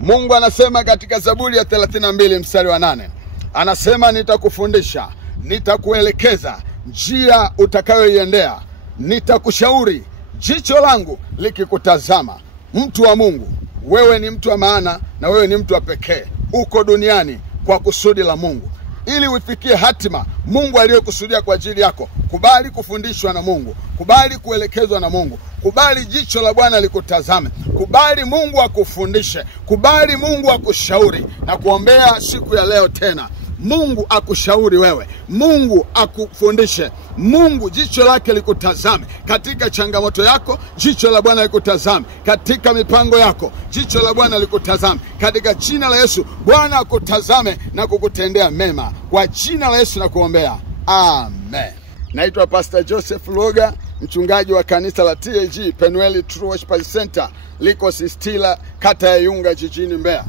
Mungu anasema katika Zaburi ya 32 mstari wa 8. Anasema nitakufundisha, nitakuelekeza njia utakayoiendea, nitakushauri jicho langu likikutazama. Mtu wa Mungu, wewe ni mtu wa maana na wewe ni mtu wa pekee. Uko duniani kwa kusudi la Mungu, ili ufikie hatima Mungu aliyokusudia kwa ajili yako. Kubali kufundishwa na Mungu, kubali kuelekezwa na Mungu, kubali jicho la Bwana likutazame, kubali Mungu akufundishe, kubali Mungu akushauri. Na kuombea siku ya leo tena, Mungu akushauri wewe, Mungu akufundishe, Mungu jicho lake likutazame katika changamoto yako. Jicho la Bwana likutazame katika mipango yako, jicho la Bwana likutazame katika jina la Yesu. Bwana akutazame na kukutendea mema kwa jina la Yesu na kuombea, amen. Naitwa Pastor Joseph Luoga, mchungaji wa kanisa la TAG Penueli True Worship Center, liko Sistila, kata ya Yunga, jijini Mbeya.